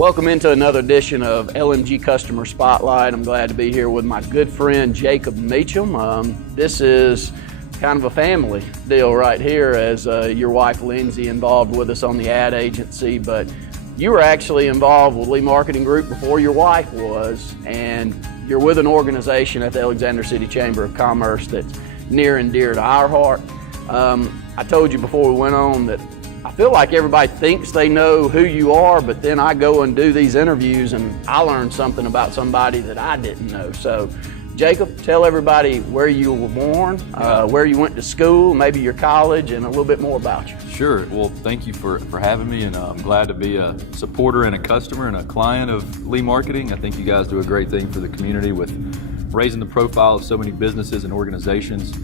Welcome into another edition of LMG Customer Spotlight. I'm glad to be here with my good friend Jacob Meacham. This is kind of a family deal right here, as your wife Lindsay involved with us on the ad agency, but you were actually involved with Lee Marketing Group before your wife was, and you're with an organization at the Alexander City Chamber of Commerce that's near and dear to our heart. I told you before we went on that I feel like everybody thinks they know who you are, but then I go and do these interviews and I learn something about somebody that I didn't know. So, Jacob, tell everybody where you were born, where you went to school, maybe your college, and a little bit more about you. Sure. Well, thank you for having me, and I'm glad to be a supporter and a customer and a client of Lee Marketing. I think you guys do a great thing for the community with raising the profile of so many businesses and organizations.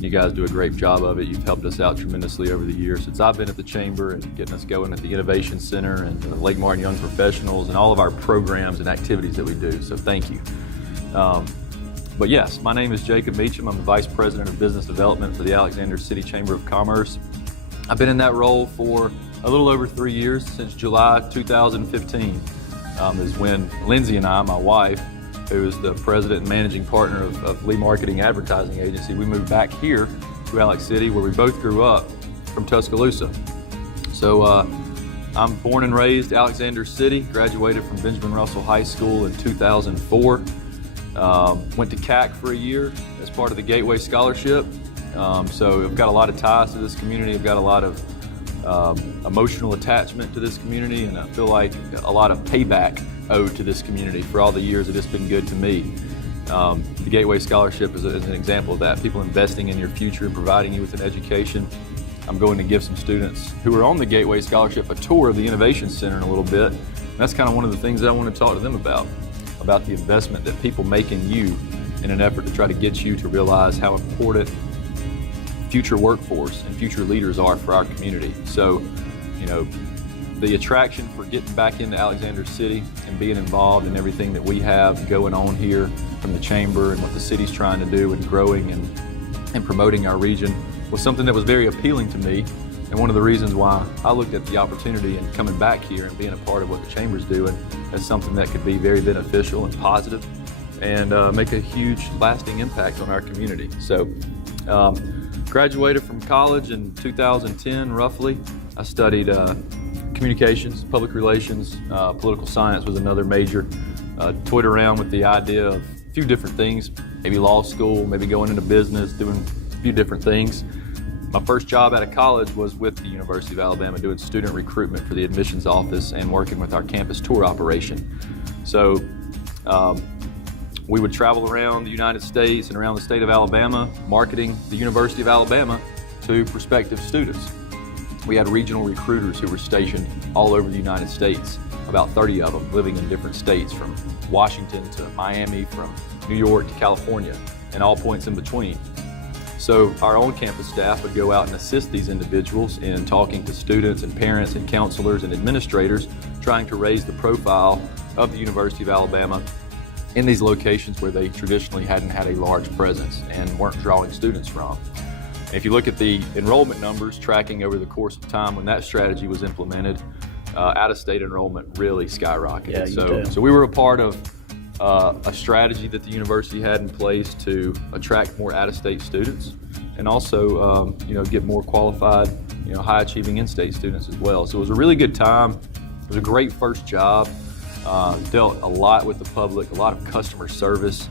You guys do a great job of it. You've helped us out tremendously over the years since I've been at the Chamber, and getting us going at the Innovation Center and the Lake Martin Young Professionals and all of our programs and activities that we do. So thank you. But yes, my name is Jacob Meacham. I'm the Vice President of Business Development for the Alexander City Chamber of Commerce. I've been in that role for a little over 3 years. Since July 2015 is when Lindsay and I, my wife, who is the president and managing partner of Lee Marketing Advertising Agency, we moved back here to Alex City, where we both grew up, from Tuscaloosa. So I'm born and raised Alexander City, graduated from Benjamin Russell High School in 2004. Went to CAC for a year as part of the Gateway Scholarship. So I've got a lot of ties to this community. I've got a lot of emotional attachment to this community, and I feel like a lot of payback owed to this community for all the years that it's been good to me. The Gateway Scholarship is an example of that. People investing in your future and providing you with an education. I'm going to give some students who are on the Gateway Scholarship a tour of the Innovation Center in a little bit. And that's kind of one of the things that I want to talk to them about the investment that people make in you in an effort to try to get you to realize how important future workforce and future leaders are for our community. So, you know, the attraction for getting back into Alexander City and being involved in everything that we have going on here from the Chamber and what the city's trying to do and growing and promoting our region was something that was very appealing to me, and one of the reasons why I looked at the opportunity and coming back here and being a part of what the Chamber's doing as something that could be very beneficial and positive and make a huge lasting impact on our community. So graduated from college in 2010 roughly. I studied communications, public relations, political science was another major. Toyed around with the idea of a few different things, maybe law school, maybe going into business, doing a few different things. My first job out of college was with the University of Alabama doing student recruitment for the admissions office and working with our campus tour operation. So we would travel around the United States and around the state of Alabama, marketing the University of Alabama to prospective students. We had regional recruiters who were stationed all over the United States, about 30 of them living in different states, from Washington to Miami, from New York to California, and all points in between. So our own campus staff would go out and assist these individuals in talking to students and parents and counselors and administrators, trying to raise the profile of the University of Alabama in these locations where they traditionally hadn't had a large presence and weren't drawing students from. If you look at the enrollment numbers tracking over the course of time when that strategy was implemented, out-of-state enrollment really skyrocketed. Yeah, so we were a part of a strategy that the university had in place to attract more out-of-state students and also get more qualified, high-achieving in-state students as well. So it was a really good time. It was a great first job. Dealt a lot with the public, a lot of customer service,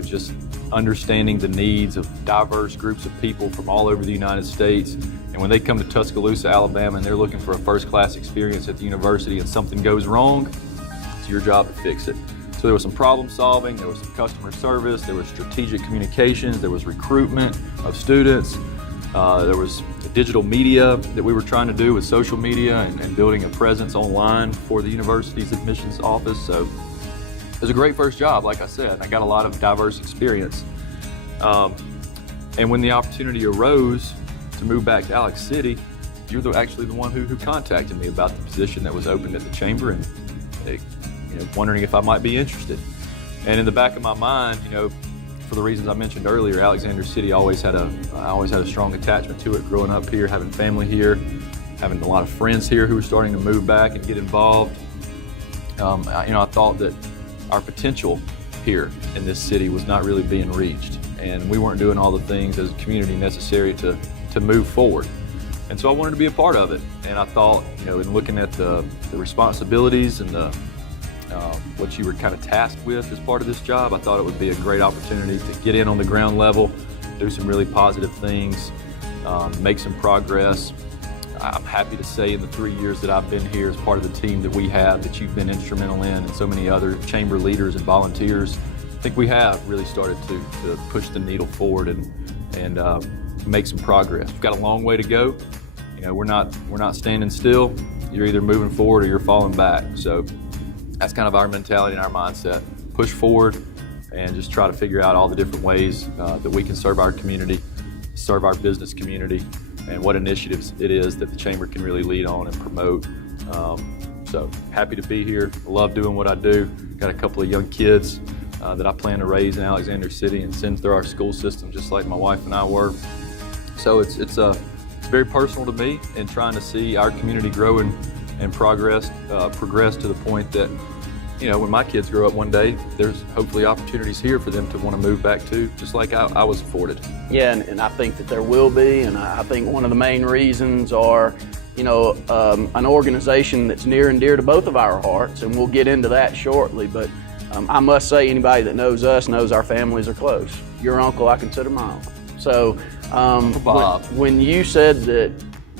just understanding the needs of diverse groups of people from all over the United States. And when they come to Tuscaloosa, Alabama, and they're looking for a first-class experience at the university and something goes wrong, it's your job to fix it. So there was some problem solving, there was some customer service, there was strategic communications, there was recruitment of students, there was digital media that we were trying to do with social media and building a presence online for the university's admissions office. So it was a great first job, like I said. I got a lot of diverse experience. And when the opportunity arose to move back to Alex City, you're actually the one who contacted me about the position that was open at the Chamber and wondering if I might be interested. And in the back of my mind, for the reasons I mentioned earlier, Alexander City I always had a strong attachment to it growing up here, having family here. having a lot of friends here who were starting to move back and get involved. I thought that our potential here in this city was not really being reached, and we weren't doing all the things as a community necessary to move forward. And so I wanted to be a part of it. And I thought, in looking at the responsibilities and what you were kind of tasked with as part of this job, I thought it would be a great opportunity to get in on the ground level, do some really positive things, make some progress. I'm happy to say in the 3 years that I've been here as part of the team that we have, that you've been instrumental in, and so many other chamber leaders and volunteers, I think we have really started to push the needle forward and make some progress. We've got a long way to go. We're not standing still. You're either moving forward or you're falling back. So that's kind of our mentality and our mindset. Push forward and just try to figure out all the different ways that we can serve our community, serve our business community, and what initiatives it is that the Chamber can really lead on and promote. So happy to be here. I love doing what I do. Got a couple of young kids that I plan to raise in Alexander City and send through our school system, just like my wife and I were. So it's very personal to me, and trying to see our community grow and progress to the point that, when my kids grow up one day, there's hopefully opportunities here for them to want to move back to, just like I was afforded. Yeah, and I think that there will be, and I think one of the main reasons are, an organization that's near and dear to both of our hearts, and we'll get into that shortly, but I must say anybody that knows us knows our families are close. Your uncle, I consider my uncle. So when you said that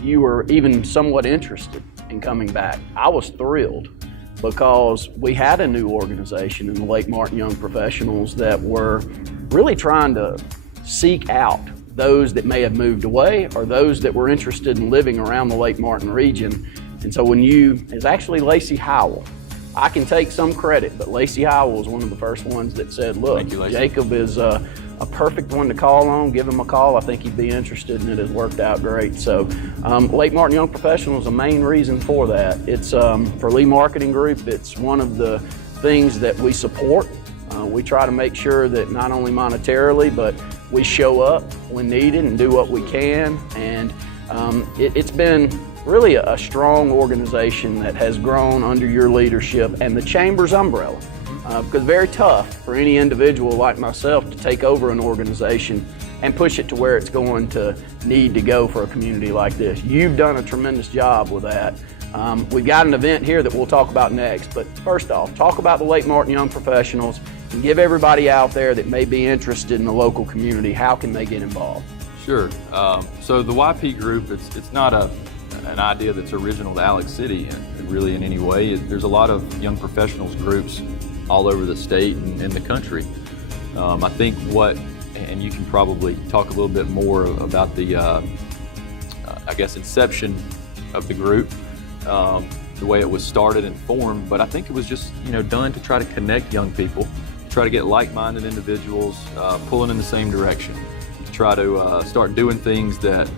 you were even somewhat interested in coming back, I was thrilled, because we had a new organization in the Lake Martin Young Professionals that were really trying to seek out those that may have moved away or those that were interested in living around the Lake Martin region. And so it's actually Lacey Howell. I can take some credit, but Lacey Howell was one of the first ones that said, look, Jacob is a perfect one to call on. Give him a call. I think he'd be interested, and it has worked out great. So Lake Martin Young Professionals is a main reason for that. It's for Lee Marketing Group, it's one of the things that we support. We try to make sure that not only monetarily, but we show up when needed and do what we can. And it's been really a strong organization that has grown under your leadership and the Chamber's umbrella. Because it's very tough for any individual like myself to take over an organization and push it to where it's going to need to go for a community like this. You've done a tremendous job with that. We've got an event here that we'll talk about next, but first off, talk about the Lake Martin Young Professionals and give everybody out there that may be interested in the local community, how can they get involved? Sure. So the YP group, it's not an idea that's original to Alex City really in any way. There's a lot of young professionals groups all over the state and the country. I think and you can probably talk a little bit more about the, inception of the group, the way it was started and formed, but I think it was just, done to try to connect young people, try to get like-minded individuals pulling in the same direction, to try to start doing things that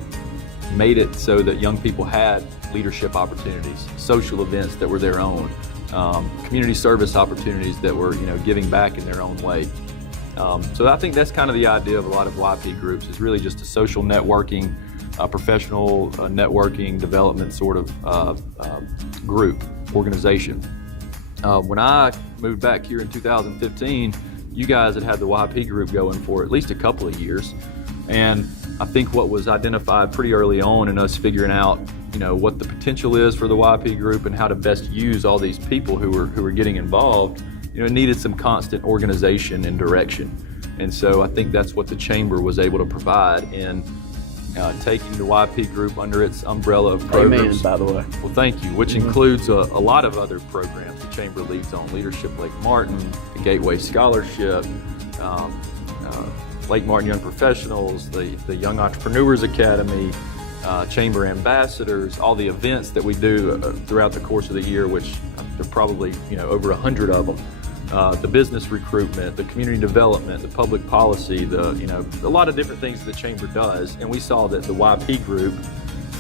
made it so that young people had leadership opportunities, social events that were their own, community service opportunities that were, giving back in their own way. So I think that's kind of the idea of a lot of YP groups, is really just a social networking, professional networking development sort of group, organization. When I moved back here in 2015, you guys had the YP group going for at least a couple of years. And I think what was identified pretty early on in us figuring out, what the potential is for the YP group and how to best use all these people who were getting involved, it needed some constant organization and direction. And so I think that's what the Chamber was able to provide in taking the YP group under its umbrella of programs. Amen, by the way. Well, thank you, which includes a lot of other programs the Chamber leads on: Leadership Lake Martin, the Gateway Scholarship, Lake Martin Young Professionals, the Young Entrepreneurs Academy, Chamber Ambassadors, all the events that we do throughout the course of the year, which there are probably over 100 of them. The business recruitment, the community development, the public policy, a lot of different things that the Chamber does, and we saw that the YP group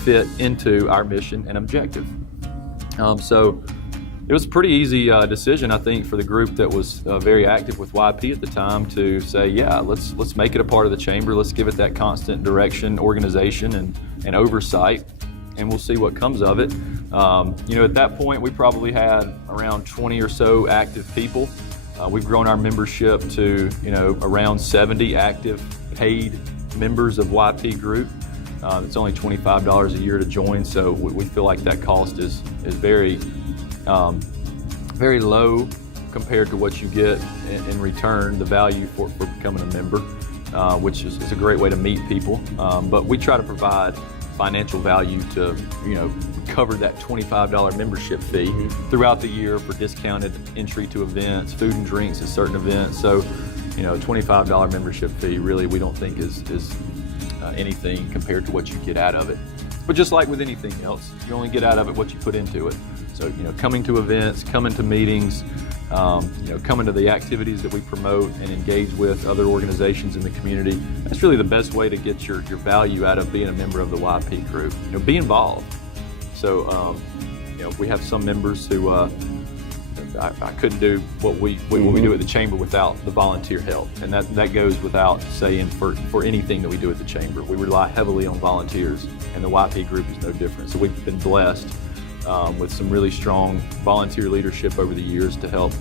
fit into our mission and objective. So it was a pretty easy decision, I think, for the group that was very active with YP at the time to say, yeah, let's make it a part of the Chamber. Let's give it that constant direction, organization, and oversight. and we'll see what comes of it. At that point, we probably had around 20 or so active people. We've grown our membership to, around 70 active paid members of YP Group. It's only $25 a year to join, so we feel like that cost is very, very low compared to what you get in return, the value for becoming a member, which is a great way to meet people. But we try to provide financial value to, cover that $25 membership fee throughout the year for discounted entry to events, food and drinks at certain events. So, $25 membership fee really we don't think is anything compared to what you get out of it. But just like with anything else, you only get out of it what you put into it. So, coming to events, coming to meetings, coming to the activities that we promote and engage with other organizations in the community, that's really the best way to get your value out of being a member of the YP Group. Be involved. So, we have some members who I couldn't do what we do at the Chamber without the volunteer help, and that goes without saying for anything that we do at the Chamber. We rely heavily on volunteers, and the YP Group is no different. So we've been blessed with some really strong volunteer leadership over the years to help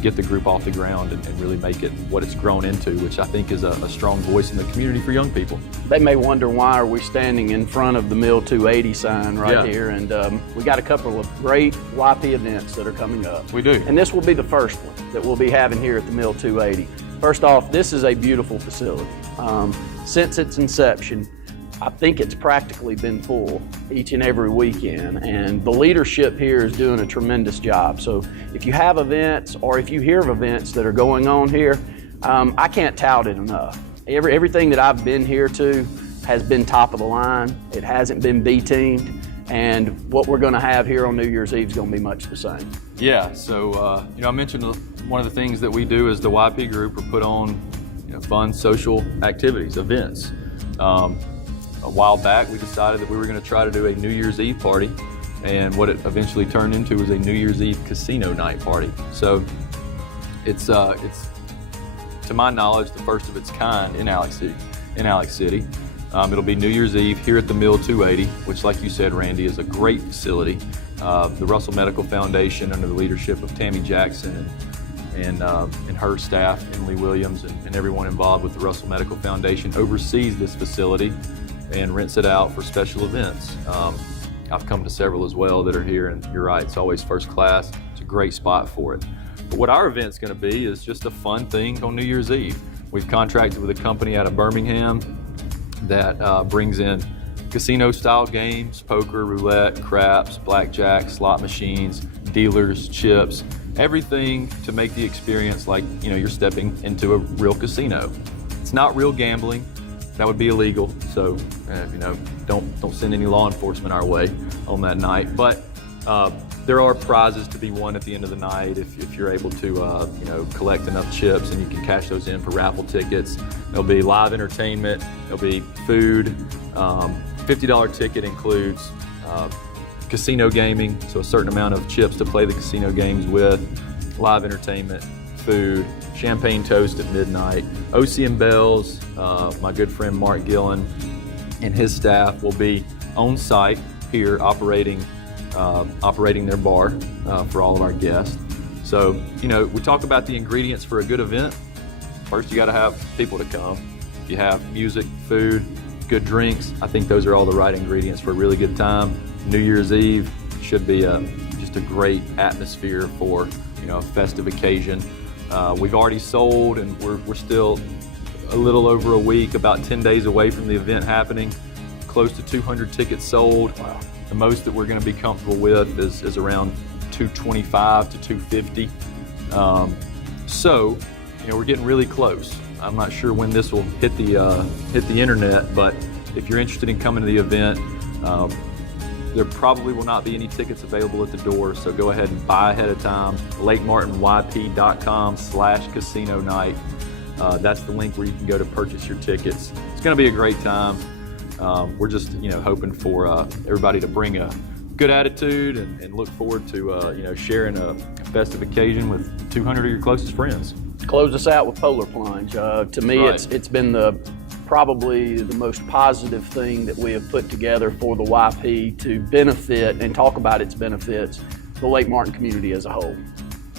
get the group off the ground and really make it what it's grown into, which I think is a strong voice in the community for young people. They may wonder why are we standing in front of the Mill 280 sign right here, and we got a couple of great YP events that are coming up. We do. And this will be the first one that we'll be having here at the Mill 280. First off, this is a beautiful facility. Since its inception, I think it's practically been full each and every weekend, and the leadership here is doing a tremendous job. So if you have events or if you hear of events that are going on here, I can't tout it enough. Everything that I've been here to has been top of the line. It hasn't been B-teamed, and what we're going to have here on New Year's Eve is going to be much the same. Yeah, so I mentioned one of the things that we do as the YP Group are put on fun social activities, events. A while back, we decided that we were going to try to do a New Year's Eve party, and what it eventually turned into was a New Year's Eve casino night party. So it's to my knowledge, the first of its kind in Alex City. It'll be New Year's Eve here at the Mill 280, which, like you said, Randy, is a great facility. The Russell Medical Foundation, under the leadership of Tammy Jackson and her staff, Emily Williams, and everyone involved with the Russell Medical Foundation, oversees this facility and rents it out for special events. I've come to several as well that are here, and you're right, it's always first class. It's a great spot for it. But what our event's going to be is just a fun thing on New Year's Eve. We've contracted with a company out of Birmingham that brings in casino-style games, poker, roulette, craps, blackjack, slot machines, dealers, chips, everything to make the experience like you're stepping into a real casino. It's not real gambling. That would be illegal, so don't send any law enforcement our way on that night. But there are prizes to be won at the end of the night if you're able to collect enough chips, and you can cash those in for raffle tickets. There'll be live entertainment. There'll be food. $50 ticket includes casino gaming, so a certain amount of chips to play the casino games with, live entertainment, food, champagne toast at midnight. OCM Bells, my good friend Mark Gillen and his staff will be on site here operating their bar for all of our guests. So, we talk about the ingredients for a good event. First, you got to have people to come. You have music, food, good drinks. I think those are all the right ingredients for a really good time. New Year's Eve should be just a great atmosphere for a festive occasion. We've already sold, and we're still a little over a week, about 10 days away from the event happening. Close to 200 tickets sold. Wow. The most that we're going to be comfortable with is around 225 to 250. So, we're getting really close. I'm not sure when this will hit the internet, but if you're interested in coming to the event, there probably will not be any tickets available at the door, so go ahead and buy ahead of time. LakeMartinYP.com/casino night. That's the link where you can go to purchase your tickets. It's going to be a great time. We're just hoping for everybody to bring a good attitude and look forward to sharing a festive occasion with 200 of your closest friends. Close us out with polar plunge. To me, right. it's been the probably the most positive thing that we have put together for the YP to benefit and talk about its benefits, the Lake Martin community as a whole.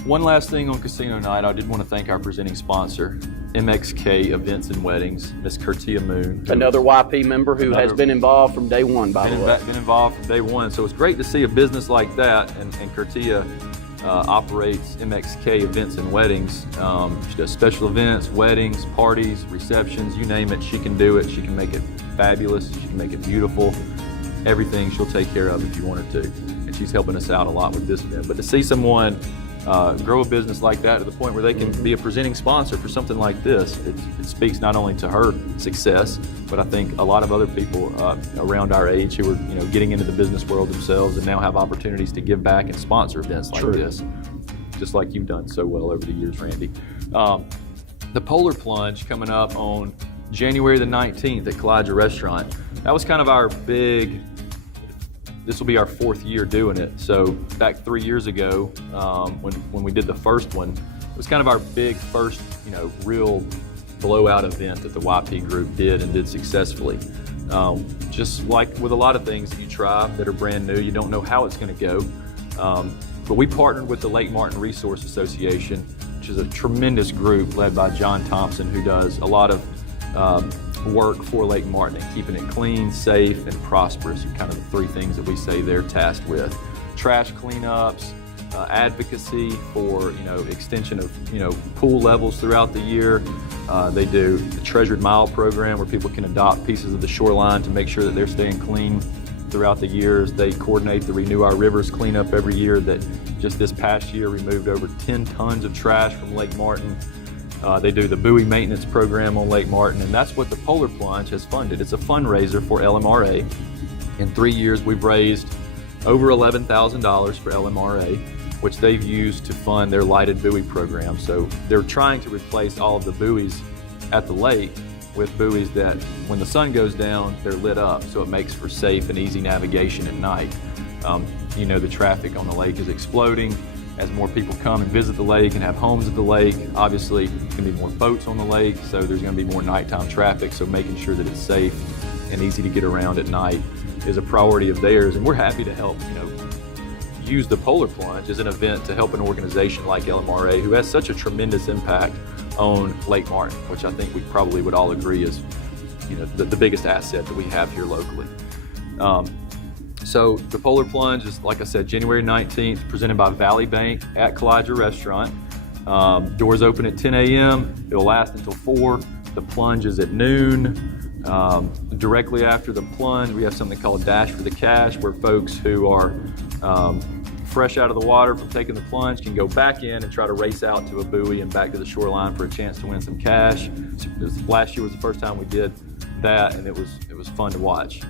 One last thing on casino night, I did want to thank our presenting sponsor, MXK Events and Weddings, Miss Curtia Moon. Another YP member who has been involved from day one, by the way. Been involved from day one. So it's great to see a business like that, and Curtia operates MXK Events and Weddings. She does special events, weddings, parties, receptions, you name it, she can do it. She can make it fabulous, she can make it beautiful. Everything she'll take care of if you want her to. And she's helping us out a lot with this event. But to see someone grow a business like that to the point where they can be a presenting sponsor for something like this, it speaks not only to her success, but I think a lot of other people around our age who are getting into the business world themselves and now have opportunities to give back and sponsor events like this, just like you've done so well over the years, Randy. The Polar Plunge coming up on January the 19th at Kalijah Restaurant. That was kind of our big, this will be our 4th year doing it. So back 3 years ago, when we did the first one, it was kind of our big first, real blowout event that the YP group did successfully. Just like with a lot of things that you try that are brand new, you don't know how it's going to go. But we partnered with the Lake Martin Resource Association, which is a tremendous group led by John Thompson, who does a lot of work for Lake Martin and keeping it clean, safe, and prosperous are kind of the 3 things that we say they're tasked with. Trash cleanups, advocacy for extension of pool levels throughout the year. They do the Treasured Mile program where people can adopt pieces of the shoreline to make sure that they're staying clean throughout the years. They coordinate the Renew Our Rivers cleanup every year that just this past year removed over 10 tons of trash from Lake Martin. They do the buoy maintenance program on Lake Martin, and that's what the Polar Plunge has funded. It's a fundraiser for LMRA. In 3 years, we've raised over $11,000 for LMRA, which they've used to fund their lighted buoy program. So they're trying to replace all of the buoys at the lake with buoys that, when the sun goes down, they're lit up, so it makes for safe and easy navigation at night. The traffic on the lake is exploding. As more people come and visit the lake and have homes at the lake, obviously there's going to be more boats on the lake, so there's going to be more nighttime traffic, so making sure that it's safe and easy to get around at night is a priority of theirs, and we're happy to help, use the Polar Plunge as an event to help an organization like LMRA, who has such a tremendous impact on Lake Martin, which I think we probably would all agree is, the biggest asset that we have here locally. So the Polar Plunge is, like I said, January 19th, presented by Valley Bank at Kalijah Restaurant. Doors open at 10 a.m. It'll last until 4. The plunge is at noon. Directly after the plunge, we have something called Dash for the Cash, where folks who are fresh out of the water from taking the plunge can go back in and try to race out to a buoy and back to the shoreline for a chance to win some cash. Last year was the first time we did that, and it was fun to watch.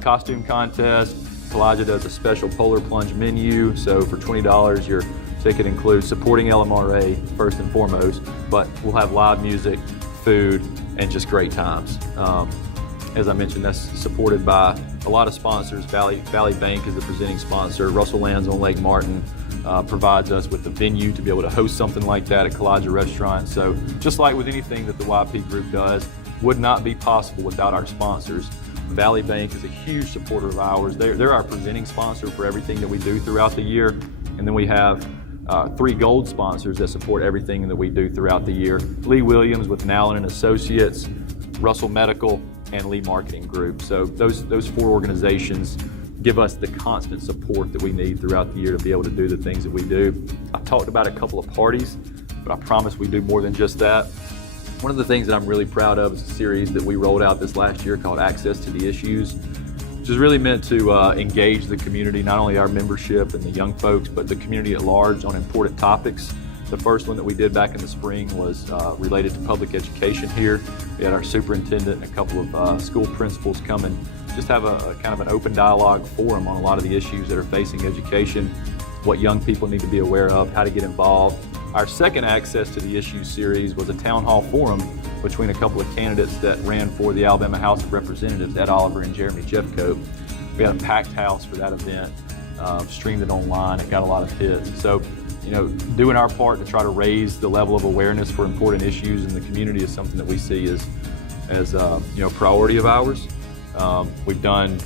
Costume contest. Kalijah does a special Polar Plunge menu, so for $20 your ticket includes supporting LMRA first and foremost, but we'll have live music, food, and just great times. As I mentioned, that's supported by a lot of sponsors. Valley Bank is the presenting sponsor. Russell Lands on Lake Martin provides us with the venue to be able to host something like that at Kalijah Restaurant. So just like with anything that the YP group does, would not be possible without our sponsors. Valley Bank is a huge supporter of ours. They're our presenting sponsor for everything that we do throughout the year. And then we have 3 gold sponsors that support everything that we do throughout the year. Lee Williams with Nallen & Associates, Russell Medical, and Lee Marketing Group. So those 4 organizations give us the constant support that we need throughout the year to be able to do the things that we do. I talked about a couple of parties, but I promise we do more than just that. One of the things that I'm really proud of is a series that we rolled out this last year called Access to the Issues, which is really meant to engage the community, not only our membership and the young folks, but the community at large on important topics. The first one that we did back in the spring was related to public education here. We had our superintendent and a couple of school principals come and just have a kind of an open dialogue forum on a lot of the issues that are facing education, what young people need to be aware of, how to get involved. Our second Access to the Issues series was a town hall forum between a couple of candidates that ran for the Alabama House of Representatives, Ed Oliver and Jeremy Jeffcoat. We had a packed house for that event, streamed it online, it got a lot of hits. So, doing our part to try to raise the level of awareness for important issues in the community is something that we see as as priority of ours. We've done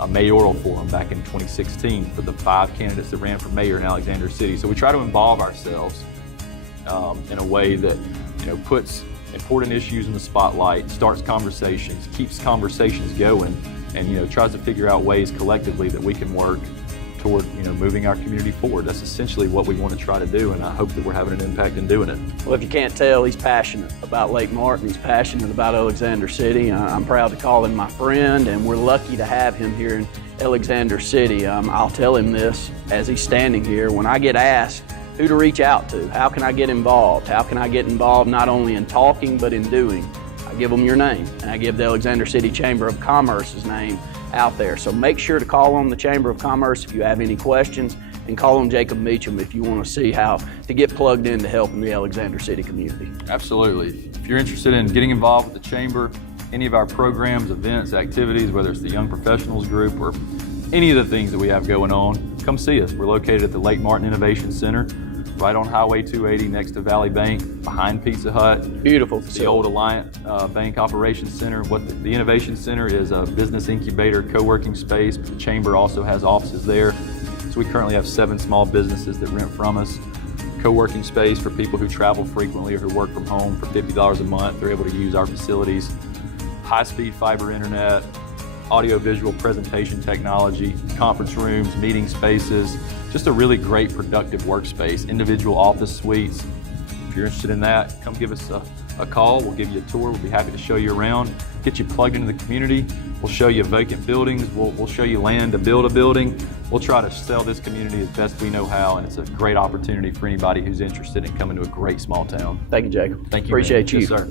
a mayoral forum back in 2016 for the 5 candidates that ran for mayor in Alexander City. So we try to involve ourselves in a way that puts important issues in the spotlight, starts conversations, keeps conversations going, and tries to figure out ways collectively that we can work toward moving our community forward. That's essentially what we want to try to do, and I hope that we're having an impact in doing it. Well, if you can't tell, he's passionate about Lake Martin. He's passionate about Alexander City. I'm proud to call him my friend, and we're lucky to have him here in Alexander City. I'll tell him this as he's standing here. When I get asked who to reach out to, how can I get involved? How can I get involved not only in talking but in doing? I give them your name, and I give the Alexander City Chamber of Commerce's name out there. So make sure to call on the Chamber of Commerce if you have any questions, and call on Jacob Meacham if you want to see how to get plugged into helping the Alexander City community. Absolutely. If you're interested in getting involved with the Chamber, any of our programs, events, activities, whether it's the Young Professionals Group or any of the things that we have going on, come see us. We're located at the Lake Martin Innovation Center, right on Highway 280 next to Valley Bank, behind Pizza Hut. Beautiful. The old Alliant Bank Operations Center. The Innovation Center is a business incubator, co-working space. The Chamber also has offices there. So we currently have 7 small businesses that rent from us. Co-working space for people who travel frequently or who work from home for $50 a month. They're able to use our facilities. High-speed fiber internet, audio-visual presentation technology, conference rooms, meeting spaces, just a really great productive workspace, individual office suites. If you're interested in that, come give us a call. We'll give you a tour. We'll be happy to show you around, get you plugged into the community. We'll show you vacant buildings. We'll show you land to build a building. We'll try to sell this community as best we know how, and it's a great opportunity for anybody who's interested in coming to a great small town. Thank you, Jacob. Thank you. Appreciate you. Yes, sir.